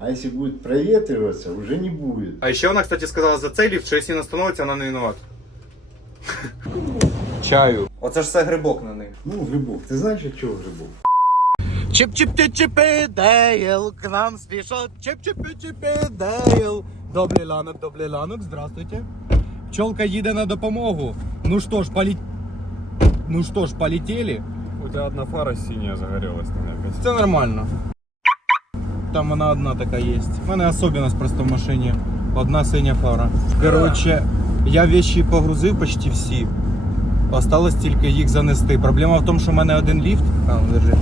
А если будет проветриваться, уже не будет. А еще она, кстати, сказала за цей ліфт, що якщо не становиться, вона не виновата. Чаю. Оце ж все грибок на них. Ну, грибок. Ты знаешь, от чего грибок? чип чип чип чипи Дейл, к нам спішать чип чип чипи Дейл. Добрий ланок, добрий ланок, здравствуйте. Пчелка їде на допомогу. Ну що ж, полі... Ну що ж, полетели. У тебя одна фара синяя загорелась там якось. Це нормально. Там вона одна така є. У мене особливість просто в машині. Одна синя фара. Коротше, я вещі погрузив почти всі. Осталось тільки їх занести. Проблема в тому, що в мене один ліфт. А, он лежить.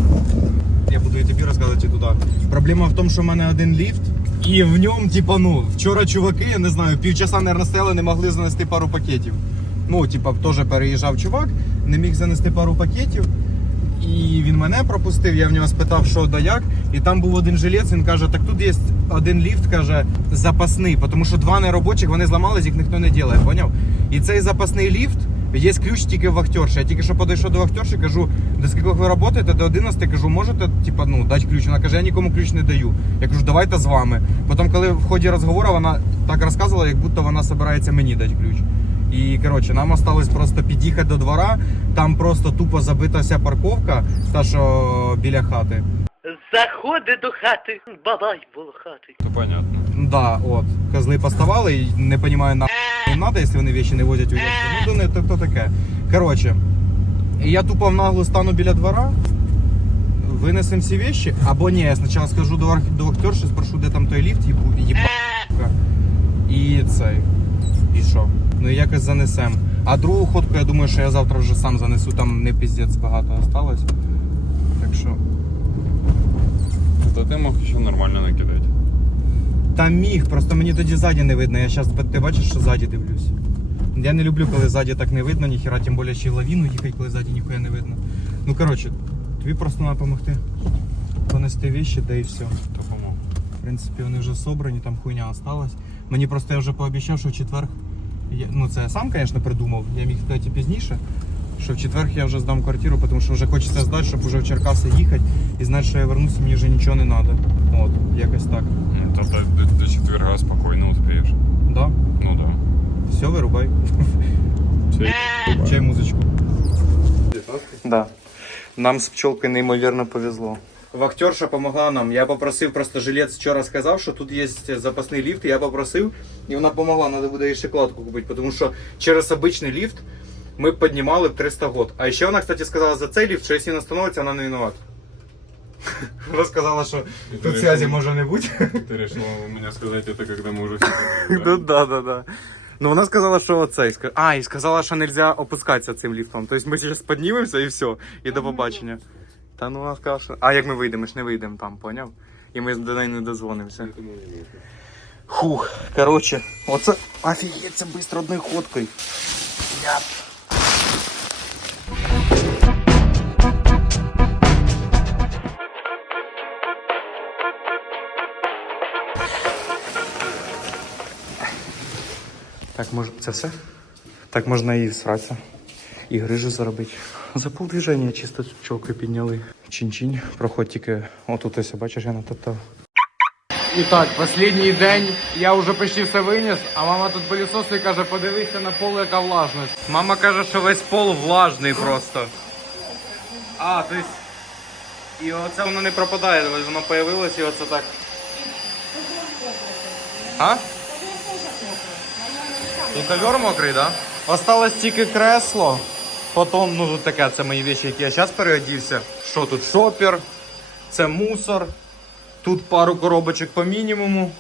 Я буду і тобі розказувати і туди. Проблема в тому, що в мене один ліфт. І в ньому, типа, ну, вчора чуваки, я не знаю, півчаса не стояли, не могли занести пару пакетів. Ну, типа, теж переїжджав чувак, не міг занести пару пакетів. І він мене пропустив, я в нього спитав, що да як. І там був один жилець, він каже, так тут є один ліфт, каже, запасний, тому що два неробочих, вони зламались, їх ніхто не робить, поняв? І цей запасний ліфт, є ключ тільки в вахтерші. Я тільки що підійшов до вахтерші, кажу, до скількох ви працюєте, до 11, кажу, можете типа, ну, дати ключ? Вона каже, я нікому ключ не даю. Я кажу, давайте з вами. Потім, коли в ході розговору вона так розказувала, як будто вона збирається мені дати ключ. І коротше, нам осталось просто під'їхати до двора. Там просто тупо забита вся парковка, та що біля хати. Заходи до хати, бабай волохатий. То понятно. Да, от. Козли поставали і не розумію, на їм надо, якщо вони вещи не возять у ящик. Ну, то не то, то таке. Коротше, я тупо в наглу стану біля двора, винесем всі вещи, або ні, я спочатку скажу до, до вахтерші, спрошу, де там той ліфт, їбу, їба. І цей. Що? Ну і якось занесем. А другу ходку, я думаю, що я завтра вже сам занесу, там не піздець багато осталось. Так що. То ты мог еще нормально накидать. Та міг, просто мені тоді ззаді не видно. Я зараз ти бачиш, що ззаді дивлюсь. Я не люблю, коли ззаді так не видно, ніхера, тим більше ще й лавіну їхати, коли ззаді ніхуя не видно. Ну коротше, тобі просто треба допомогти. Понести вещи, да і все. То. В принципі, вони вже собрані, там хуйня осталась. Мені просто я вже пообіцяв, що в четвер. Я, ну це я сам, звісно, придумав. Я міг сказати пізніше. Що в четвер я вже здам квартиру, тому що вже хочеться здати, щоб вже в Черкаси їхати і знати, що я вернуся, мені вже нічого не треба. От, якось так. Ну, то до, до, четверга спокойно успеешь. Да? Ну да. Все, вирубай. Все, Чай музичку. Да. Нам з пчелкою неймовірно повезло Вахтерша допомогла нам. Я попросив просто жилець вчора сказав, що тут є запасний ліфт. Я попросив, і вона допомогла. Треба буде їй шоколадку купити, тому що через обичний ліфт ми б піднімали б 300 год. А ще вона, кстати, сказала за цей ліфт, що якщо не становиться, вона не виновата. Вона сказала, що тут зв'язі може не бути. Ты решила мне сказать это, когда мы уже все Ну да, да, да. Ну вона сказала, що оцей. ска- А, і сказала, що нельзя опускатися цим ліфтом. Тобто ми зараз піднімемося і все. І до побачення. Та ну вона сказала, що. А як ми вийдемо? Ми ж не вийдемо там, поняв? І ми до неї не дозвонимося. Хух, коротше, оце офігеть, це швидко одною ходкою. Я... Так, може, це все? Так можна і всратися. І грижу заробити. За полдвиження чисто чолки підняли. Чин-чин. Проходь тільки отут ось, бачиш, я натоптав. І так, останній день я вже почти все виніс, а мама тут пилісосить і каже, подивися на поле, яка влажність. Мама каже, що весь пол влажний просто. А, то есть... І оце воно не пропадає, воно появилось і оце так. А? І ковер мокрий, да? Осталось тільки кресло. Потім, ну тут таке, це мої речі, які я зараз переодівся. Що тут? Шопер, це мусор. Тут пару коробочок по мінімуму.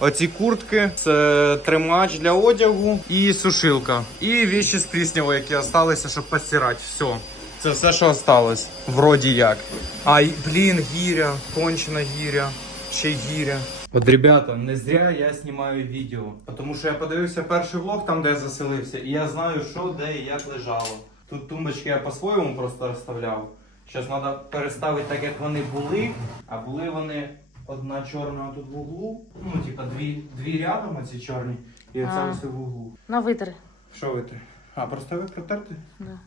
Оці куртки, це тримач для одягу і сушилка. І віші з пліснявою, які залишилися, щоб постирати. Все. Це все, що залишилось. Вроді як. Ай, блін, гіря, кончена гіря, ще гіря. От, ребята, не зря я знімаю відео, тому що я подивився перший влог, там де я заселився, і я знаю, що, де і як лежало. Тут тумбочки я по-своєму просто розставляв. Зараз треба переставити так, як вони були, а були вони одна чорна тут в углу. Ну, типа дві, дві рядом оці чорні, і оце А. ось в углу. На витри. Що ви ти? А, просто ви протерти? Да.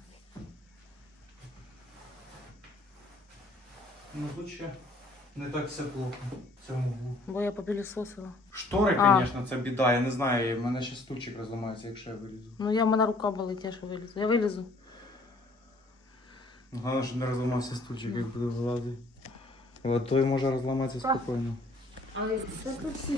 Ну тут ще Не так все плохо. в цьому углу. Бо я попілісосила. Штори, А. звісно, це біда. Я не знаю, в мене ще стучик розламається, якщо я вилізу. Ну я в мене рука болить, я що вилізу. Я вилізу. Головне, щоб не розламався стульчик, як буду вилазити. От той може розламатися спокійно. Але це тут всі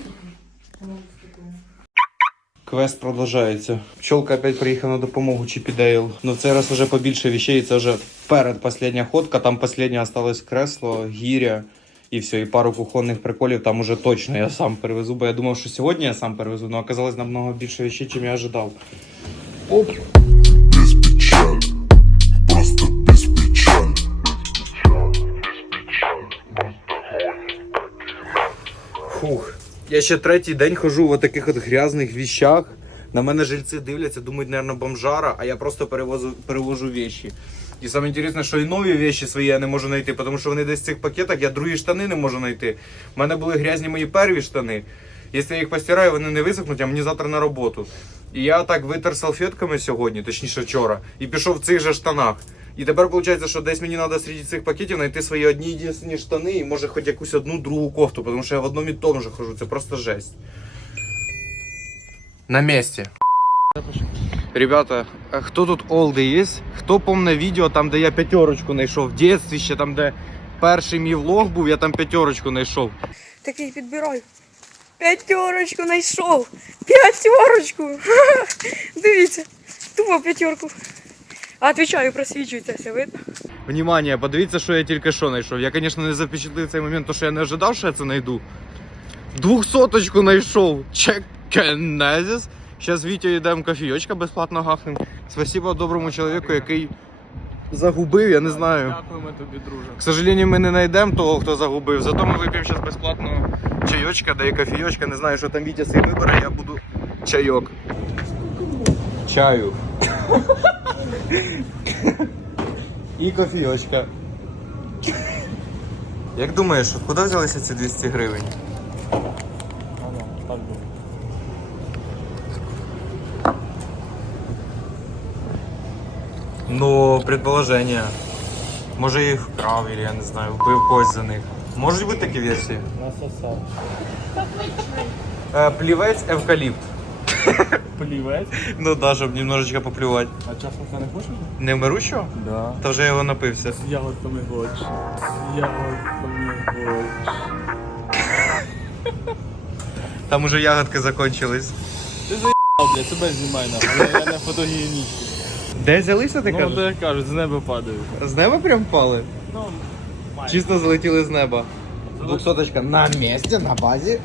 Квест продовжується. Пчелка опять приїхав на допомогу Чіпідейл. Ну в цей раз вже побільше вещей. Це вже перед последня ходка. Там последнє осталось кресло, гіря і все, і пару кухонних приколів. Там уже точно я сам перевезу. Бо я думав, що сьогодні я сам перевезу, але оказалось намного більше вещей, чим я ожидав. Оп! Фух. Я ще третій день хожу в таких от грязних віщах. На мене жильці дивляться, думають, мабуть, бомжара, а я просто перевозу, перевожу вещі. І саме інтересне, що і нові вещі свої я не можу знайти, тому що вони десь в цих пакетах, я другі штани не можу знайти. У мене були грязні мої перві штани. Якщо я їх постираю, вони не висохнуть, а мені завтра на роботу. І я так витер салфетками сьогодні, точніше вчора, і пішов в цих же штанах. І тепер виходить, що десь мені треба серед цих пакетів знайти свої одні єдині штани і може хоч якусь одну другу кофту, тому що я в одному і тому же хожу, це просто жесть. На місці. Ребята, а хто тут олди є? Хто помне відео там, де я п'ятерочку знайшов в дитинстві, ще там, де перший мій влог був, я там п'ятерочку знайшов. Такий підбирай. П'ятерочку знайшов. П'ятерочку. Дивіться. Тупо п'ятерку. А отвечаю, просвічується все, видно? Внимание, подивіться, що я тільки що знайшов. Я, звісно, не запечатлив цей момент, тому що я не ожидав, що я це знайду. Двухсоточку знайшов. Чекенезіс. Зараз Вітя йдемо кофійочка безплатно гахнем. Спасибо доброму чоловіку, який загубив, я не знаю. Дякуємо тобі, друже. К сожалению, ми не знайдемо того, хто загубив. Зато ми вип'ємо зараз безплатно чайочка, да і кофійочка. Не знаю, що там Вітя свій вибере, я буду чайок. Чаю. І кофійочка. Як думаєш, куди взялися ці 200 гривень? Ну, предположение. Може їх вкрав, или я не знаю, вбив когось за них. Можуть бути такі версії? Насосав. Е, плівець евкаліпт. Плівець. Ну да, щоб немножечко поплювати. А часом це не хочеш? Не мирущого? Да. Та вже я його напився. З ягодками гоч. З ягодками гоч. Там уже ягодки закончились. Ти заїбав, блядь, себе знімай нахуй. Я, не фотогенічний. Де взялися, ти Ну, кажеш? то як кажуть, з неба падають. З неба прям впали? Ну, майже. Чисто залетіли з неба. Двухсоточка на місці, на базі.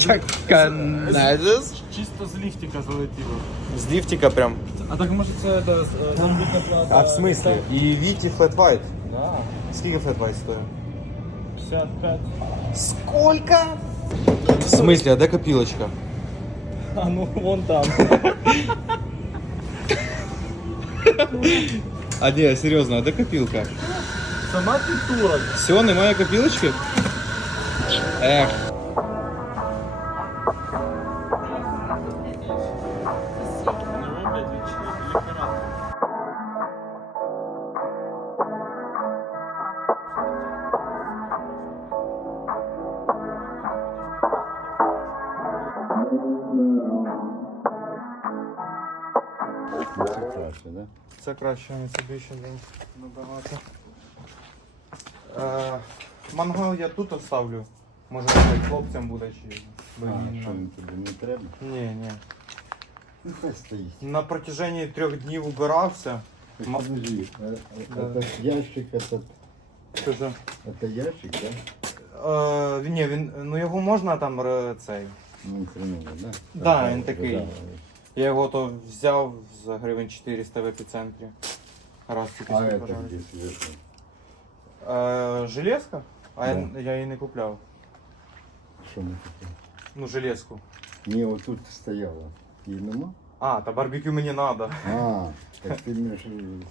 Чаканезис. Чисто з ліфтика залетіло. З ліфтика прям. А так може це да, з- заробітна плата? А в смислі? І Віті Flat White. Да. Скільки Flat White стоїть? 55. Сколько? В смысле, а де копілочка? А ну вон там. А ні, серйозно, а де копілка? Сама ти турок. Все, немає копілочки? Ех. Це краще, не собі ще дам набагато. Е, мангал я тут оставлю. Може навіть хлопцям буде чи А, вигідно. що їм тобі не треба? Ні, ні. Ну, хай стоїть. На протяжении трьох днів убирався. Ты подожди, а- а- Да. этот ящик, этот, Що це? это ящик, да? Е, він- ні, він, ну його можна там ре- цей. Ну, хреново, да? Да, Ага, він такий. да. Я його то взяв за гривень 400 в епіцентрі. Раз тільки А собі это пожарив. где сверху? Е, железка? А я, Да. я її не купляв. Що ми таке? Ну, железку. Ні, отут стояла. Її нема? А, та барбекю мені надо. А, так ты имеешь в виду,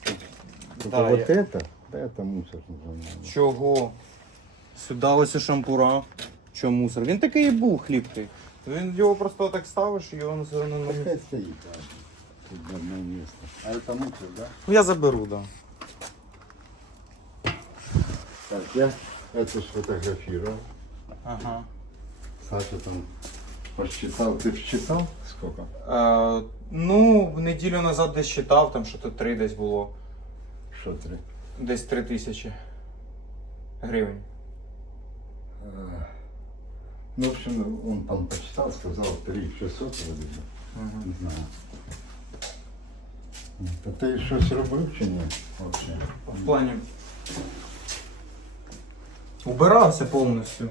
это Да, вот я- это? Да, это мусор называется. Чого? Сюди ось шампура. Чого мусор? Він такий і був хлібкий. Він його просто так ставиш і його все одно на місце. Пускай стоит, да. Тут одно место. А это мусор, да? Ну я заберу, да. Так, я это сфотографировал. Ага. Саша там посчитал. Ты считал сколько? Е, ну, в неділю назад десь читав, там що то три десь було. Что три? Десь три тисячі гривень. Э, Ну, в общем, он там посчитал, сказал 3600 вроде бы. Не знаю. Та ти щось робив чи ні? Вообще? В плані. Убирався повністю.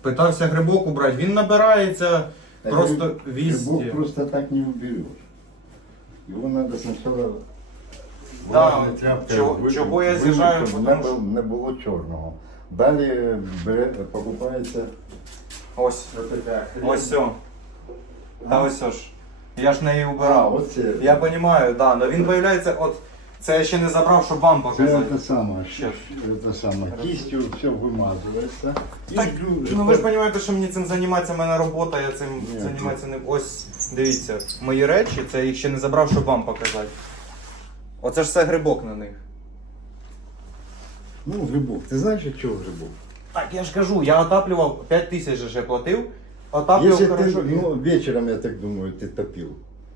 Питався грибок убрати. Він набирається Та просто гриб-. Грибок просто так не уберешь. Его надо сначала Да, влажной тряпкой чого- я з'їжджаю, щоб не, що- не було чорного. Далі бере, покупається Ось. Ось все. Та ось ж. Я ж неї убирав. оце. Я розумію, да, але він виявляється, от це я ще не забрав, щоб вам Це показати. те саме, Щас. це саме. Кістю все Так, жду- Ну ви ж розумієте, що мені цим займається, в мене робота, я цим Ні, займаюся не. Ось, дивіться, мої речі, це я їх ще не забрав, щоб вам показати. Оце ж все грибок на них. Ну, грибок. Ти знаєш, від чого грибок? Так, я ж кажу, я отаплював 5 тисяч же ж я платив, отаплював Если хорошо. ты, ну, вечером, я так думаю, ты топил.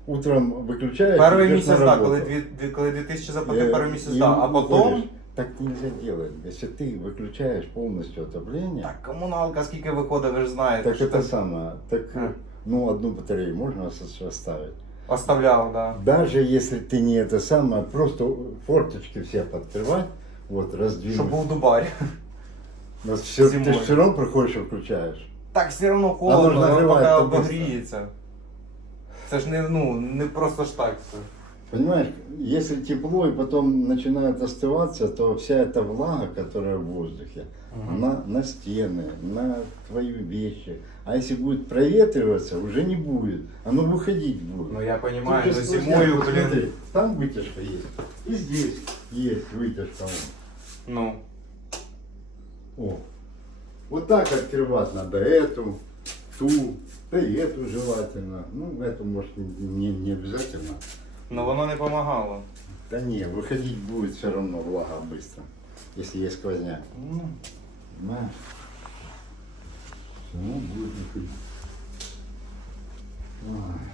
Утром выключаешь. Перший идешь місяць, на так, работу. коли, дві, дві, коли 2000 заплатив, Э, перший місяць, и так. А уходишь. потім. Так нельзя делать. Если ты выключаешь полностью отопление, Так, комуналка скільки виходить, ви ж знаєте. так що это це самое. Так, А. ну, одну батарею можно ос- оставить. Оставляв, да. Даже если ты не это самое, просто форточки все подкрывать, вот, раздвинуть. Щоб був дубарь. Но всё- ты зимой. все равно приходишь и включаешь. Так все одно Оно ж холодно, воно нагріває поки тобі обогріється. Це ж не, ну, не просто ж так. Це. Понимаешь, если тепло и потом начинает остываться, то вся эта влага, которая в воздухе, на, на стены, на твои вещи. А если будет проветриваться, уже не будет. Оно выходить будет. Ну я Тут розумію, же що сквозняк, зимою, вот блін. смотри, Там вытяжка есть. И здесь есть вытяжка. вон. Ну. О. Вот так открывать надо эту, ту, да и эту желательно. Ну, эту, может, не, не обязательно. Ну воно не допомагало. Да не, выходить будет все равно влага быстро, если есть сквозняк. Ну. Понимаешь? Все равно будет выходить. Ой.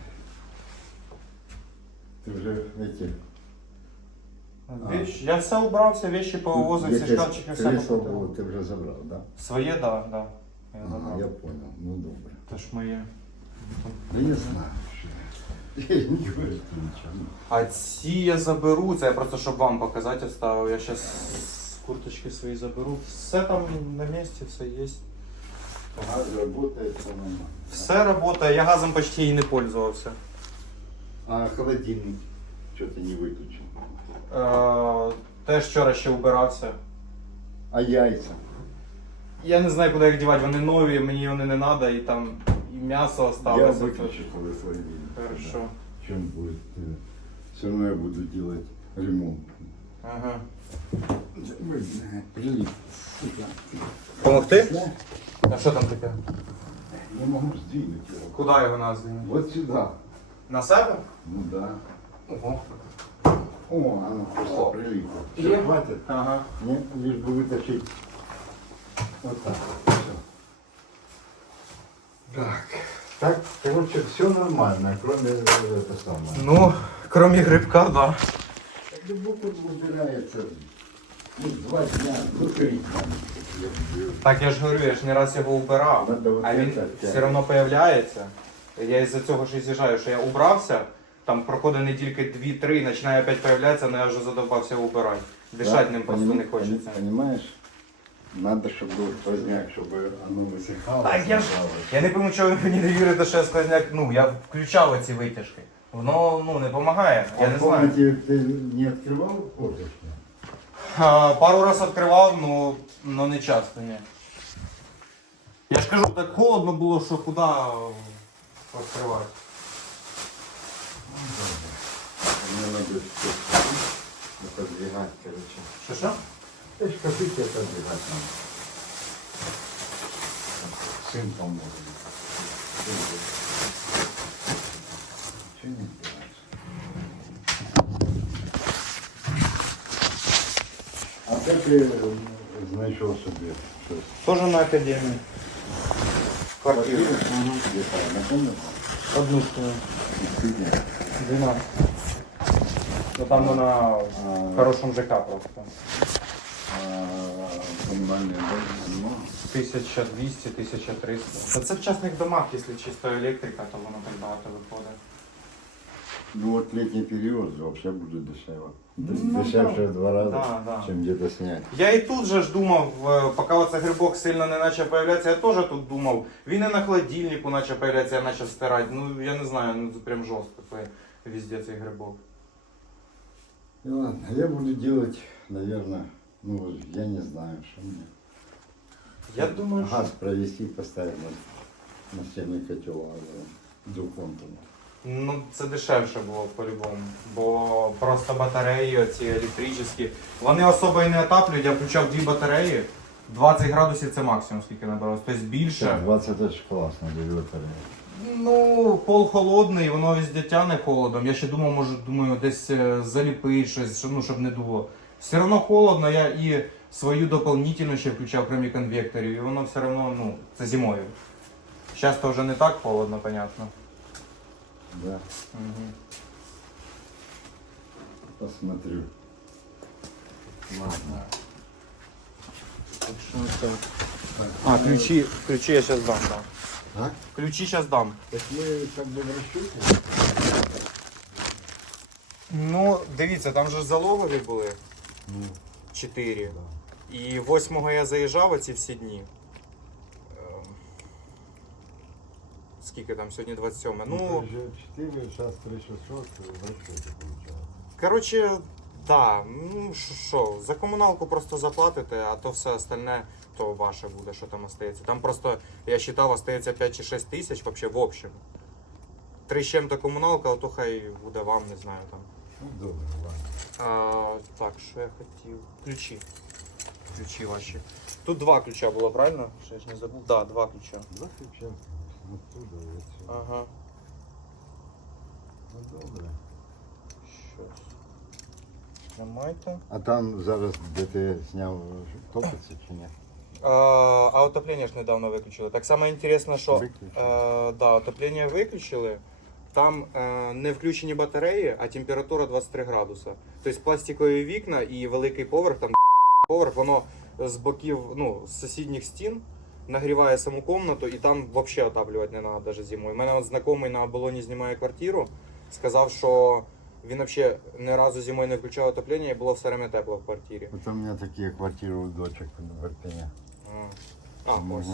Ты уже эти... Вещь, я все убрався, вещи повозив, всі шкафчики, все було, ти вже забрав, да? Своє, так, да, да. Я Ага, забрав. я понял. Ну добре. Це ж моє. Да я знаю, що. А ці я заберу, це я просто щоб вам показати оставив. Я зараз курточки свої заберу. Все там на місці, все є. Газ работает, все нормально. Все працює, я газом почти і не пользувався. А холодильник ты не выключил? Е, теж вчора ще убирався. А яйца? Я не знаю, куди їх дівати, вони нові, мені вони не треба, і там і м'ясо Я осталося. выключу коли холодильник. Хорошо. Чем будет? Все равно я буду делать ремонт. Ага. Прилип. Сука. Помогти? Да? А що там таке? Не могу сдвинуть его. Куди його назвати? Вот сюда. На себе? Ну да. Ого. О, оно просто О. прилипло. И? Все, хватит? Ага. Нет, лишь бы вытащить. Вот так. Все. Так. Так, короче, все нормально, кроме э, это самое. Ну, кроме грибка, да. Глубоко убирается. Ну, два дня, ну, три дня. Я говорю. Так я ж говорю, я ж не раз його убирав, Надо вот а він это все одно появляється. Я із-за цього ж і з'їжджаю, що я убрався, там проходить недільки 2-3, починає опять появлятися, але я вже задовбався його убирати. Дишати Да, ним просто поним- не хочеться. Понимаешь? Надо, чтобы был сквозняк, чтобы оно высыхало. Так, я ж- смывалось. Я не пойму, чого ви мені не вірите, що я сквозняк, ну, я включав ці витяжки. Воно ну, не допомагає, А я в не знаю. комнате ты не открывал форточку? А, пару раз відкривав, ну, ну не часто, ні. Я ж кажу, так холодно було, що куди відкривати. Мне надо всё отодвигать, короче. Що що? Да шкафы отодвигать надо. Сын поможет. Сын будет. Чего не делаешь? А как ты знайшов собі щось. Тоже на академії. Квартиру. Где-то на комнату. Одну стіну. 12. Ну там вона в хорошому ЖК просто. комунальні дома. 1200, 1300. Та це в частних домах, якщо чисто електрика, то воно так багато виходить. Ну вот летний период вообще будет дешево. Ну, Дешевше в два раза, Да, да. чем где-то снять. Я і тут же ж думав, е, поки оце грибок сильно не почав появлятися, я теж тут думав. Він і на холодильнику почав появлятися, я почав стирати. Ну я не знаю, ну це прям жорстко це везде цей грибок. И ладно, я буду делать, наверное, ну, я не знаю, что мне. Я думаю, що... Газ провести, поставить на, на стенный котел а, двухконтурный. Ну, це дешевше було б по-любому. Бо просто батареї, ці електричні, вони особо і не отаплюють, я включав дві батареї. 20 градусів це максимум, скільки набралось. Тобто більше. 20 это ж классно, берет. Ну, пол холодний, воно везде тяне холодом. Я ще думав, може, думаю, десь е, заліпити щось, щоб, ну, щоб не дуло. Все одно холодно, я і свою доповнительну ще включав, крім конвекторів, і воно все одно, ну, це зимою. Зараз то вже не так холодно, понятно. Да, Угу. посмотрю. Ладно. А, ключи, ключи я сейчас дам, да. А? Ключи сейчас дам. Так мы как бы в расчете. Ну, дивіться, там же ж залогові були Ну, чотири. да. І восьмого я заїжджав оці всі дні. Ем, Скільки там сьогодні 27? Ну, Ну, 4, сейчас 3600 в расчете получается. коротше, да. Ну що, за комуналку просто заплатите, а то все остальне то ваше буде, що там остається. Там просто, я вважав, остається 5 чи 6 тисяч вообще в общем. Три з чим-то комуналка, то хай буде вам, не знаю там. Ну, добре, ладно. А, так, що я хотів? Ключі. Ключі ваші. Тут два ключа було, правильно? Що я ж не забув? Так, да, два ключа. Два ключа. Оттуда. Ага. Ну, добре. Щось. Тримайте. А там зараз, де ти зняв, топиться чи ні? А, отоплення ж недавно виключили. Так само інтересно, що е, да, отоплення виключили. Там е, не включені батареї, а температура 23 градуса. Тобто пластикові вікна і великий поверх, там поверх, воно з боків, ну, з сусідніх стін нагріває саму комнату і там взагалі отаплювати не треба навіть зимою. У мене от знайомий на оболоні знімає квартиру, сказав, що він взагалі ні разу зимою не включав отоплення і було все время тепло в квартирі. От у мене такі квартири у дочок в Ірпені. А, ось.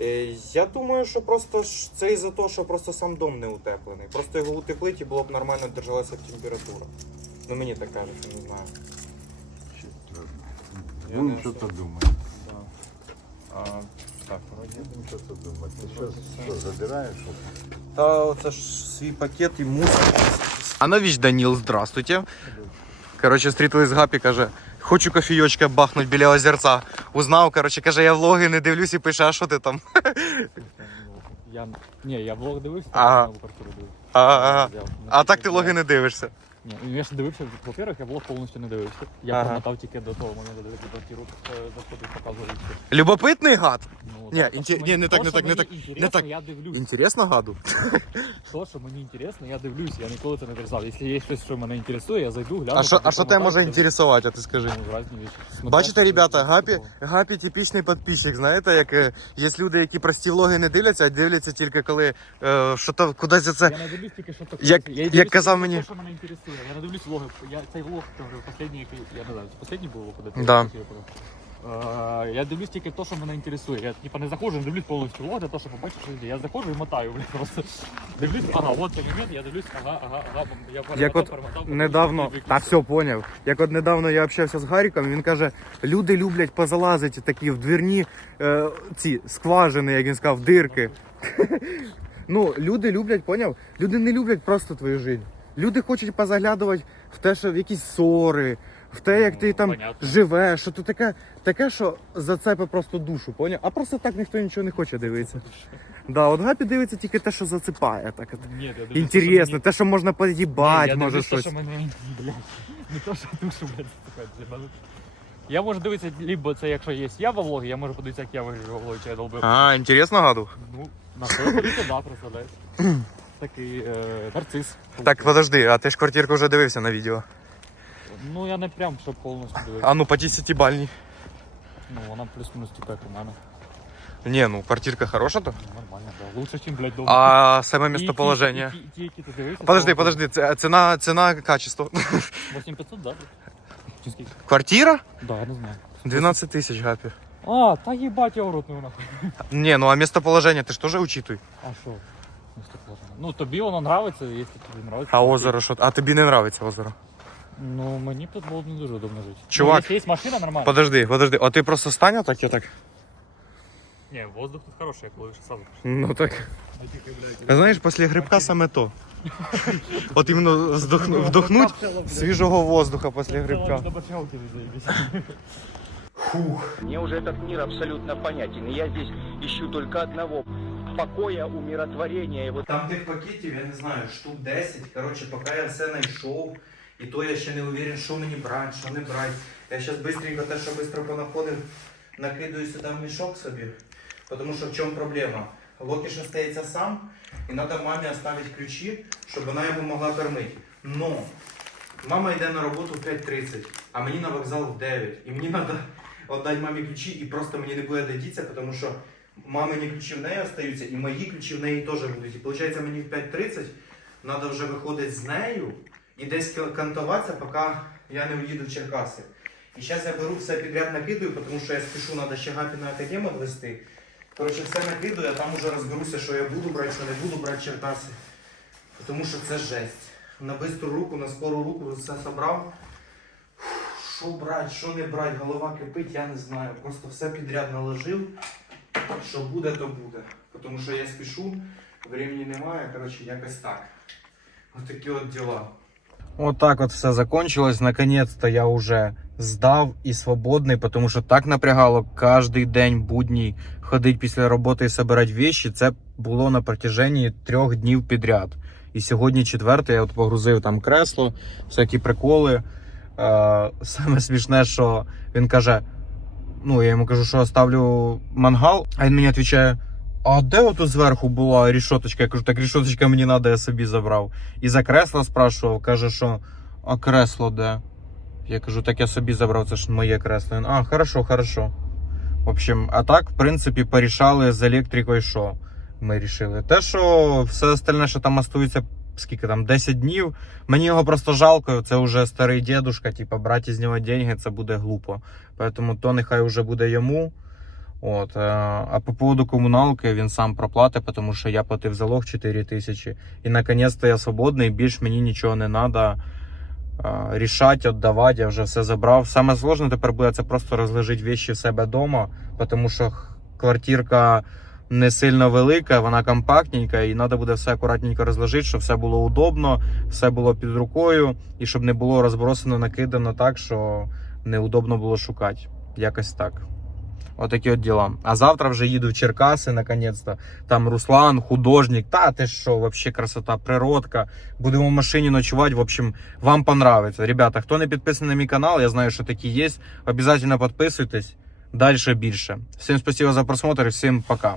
Е, Я думаю, що просто ж це із-за того, що просто сам дом не утеплений. Просто його утеплить і було б нормально держалася температура. Ну мені так кажеться, не знаю. Я Будем не что-то знаю. думать. Да. А, так, вроді. Будем что-то думать. Ты сейчас что, забираешь? Та оце ж свій пакет і мусор. Анович Даніл, здравствуйте. Коротше, стрітили з Гапі, каже, хочу кофійочка бахнуть біля озерця. Узнав, коротше, каже, я влоги не дивлюсь і пише, а що ти там? Я... Ні, я влог дивився, Ага. нову квартиру дивився. А, а, Я- а так ти логи не дивишся. Ні, я ж дивився, во-первых, я влог повністю не дивився. Я Ага. промотав тільки до того моменту, де ти квартиру е, заходив, показував. все. Любопитний гад? Ну, Ні, інте- ні, не так, не так, не так, не так. Я дивлюсь. Інтересно гаду? То, що мені інтересно, я дивлюсь. Я ніколи це не вирізав. Якщо є щось, що мене інтересує, я зайду, гляну. А що, а що промотаю, може інтересувати, а ти скажи? Ну, Бачите, ребята, Гапі. Гапі типічний підписчик, знаєте, як е, є люди, які прості влоги не дивляться, а дивляться тільки коли е, що то кудись за це. Я не дивлюсь тільки, що таке. Як- я як казав мені- те, що мене інтересує. Я не дивлюсь влоги. Я цей влог, це вже останній, який, я не знаю, це останній був, куди ти Да. подав? Е, Я дивлюсь тільки те, що мене інтересує. Я типа не заходжу, не дивлюсь повністю влог для того, щоб побачити, що йде. Я заходжу і мотаю, блядь, просто. Дивлюсь, ага, от цей момент, я дивлюсь, ага, ага, ага. Я Як от перемотав, недавно, та все поняв. Як от недавно я общався з Гаріком, він каже, люди люблять позалазити такі в двірні е, ці скважини, як він сказав, дирки. ну, люди люблять, поняв? Люди не люблять просто твою життя. Люди хочуть позаглядувати в те, що в якісь ссори, в те, як ти Ну, там понятно. живеш, що ти таке, таке, що зацепи просто душу, поняв? А просто так ніхто нічого не хоче дивитися. Да, от Гапі дивиться тільки те, що зацепає. Так от. Ні, я дивлюсь, те, що Інтересно, мені- те, що можна Ні, поїбати, я може дивлюсь щось. що мене, блядь, не то, що душу, блядь, Я можу дивитися, либо це якщо є я во влогі, я можу подивитися, як я вигляджу во влогі, чи я долбив. А, інтересно, гаду. Ну, на це подивитися, да, представляєш. Такий е, нарцис. Так, подожди, а ти ж квартирку вже дивився на відео. Ну я не прям, щоб повністю дивився. А ну по 10 бальній. Ну, вона плюс-мінус типа як у мене. Ні, ну квартирка хороша то. Ну, Нормально, да. Лучше, ніж, блядь, дома. А саме І ті- ті- ті, які ти дивився, Подожди, то подожди, це ціна, ціна качество. 8500, да? Чи скільки? Квартира? Да, не знаю. 12 тисяч гапі. А, та їбать, я в рот не нахуй. Не, ну а місцеположення ти ж теж учитуй. А що? Місцеположення. Ну, тобі воно нравиться, якщо тобі нравиться. А озеро що? А тобі не нравиться озеро? Ну, мені б тут було б не дуже удобно жити. Чувак. Ну, якщо є машина, нормально. Подожди, подожди, а ти просто стань так я так. Ні, воздух тут хороший, як ловиш сразу. Ну так. А знаєш, після грибка саме то. От іменно вдохнуть свіжого воздуха після грибка. До заебись. Мне уже этот мир абсолютно понятен, и я здесь ищу только одного – покоя, умиротворения. Вот Там тих пакетів, я не знаю, штук 10. Коротше, поки я все знайшов, і то я ще не уверен, що мені брати, що не брати. Я зараз швидко те, що швидко понаходив, накидаю сюди в мішок собі. Тому що в чому проблема? Локі ж остається сам, і треба мамі оставити ключі, щоб вона його могла кормити. Но мама йде на роботу в 5.30, а мені на вокзал в 9. І мені треба віддати мамі ключі, і просто мені не буде де дітися, тому що мамині ключі в неї остаються, і мої ключі в неї теж будуть. І виходить, мені в 5.30 треба вже виходити з нею і десь кантуватися, поки я не уїду в Черкаси. І зараз я беру все підряд накидаю, тому що я спішу, треба ще гапі на відвести. Коротше, все накидаю, а там уже розберуся, що я буду брати, що не буду брати Черкаси. Тому що це жесть. На бистру руку, на скору руку все зібрав. Що брати, що не брати, голова кипить, я не знаю. Просто все підряд наложив. Що буде, то буде. Тому що я спішу, времени немає, коротше, якось так. Ось такі от діла. Вот так вот все закончилось. Наконец-то я уже здав і свободний, тому що так напрягало кожен день будній ходити після роботи і збирати вещи. Це було на протяженні трьох днів підряд. І сьогодні четвертий, я от погрузив там кресло, всякі приколи. Е, саме смішне, що він каже: ну, я йому кажу, що оставлю мангал, а він мені відповідає, а де ото зверху була рішоточка? Я кажу, так рішоточка мені треба, я собі забрав. І за кресло спрашував, каже, що а кресло де? Я кажу, так я собі забрав, це ж моє кресло. Він, а, хорошо, хорошо. В общем, а так, в принципі, порішали з електрикою, що ми рішили. Те, що все остальне, що там остається, скільки там, 10 днів. Мені його просто жалко, це вже старий дедушка, типа, брати з нього деньги, це буде глупо. Поэтому то нехай вже буде йому. От, е, а по поводу комуналки він сам проплатить, тому що я платив залог 4 тисячі. І наконець-то я свободний, більш мені нічого не треба рішати, віддавати, я вже все забрав. Саме сложне тепер буде це просто розложити вещи в себе вдома, тому що квартирка не сильно велика, вона компактненька, і треба буде все акуратненько розложити, щоб все було удобно, все було під рукою, і щоб не було розбросано, накидано так, що неудобно було шукати. Якось так. Отакі от діла. А завтра вже їду в Черкаси, наконець-то. Там Руслан, художник. Та ти що, вообще красота, природка. Будемо в машині ночувати. В общем, вам понравится. Ребята, хто не підписаний на мій канал, я знаю, що такі є. Обязательно підписуйтесь. Дальше більше. Всім спасибо за просмотр і всім пока.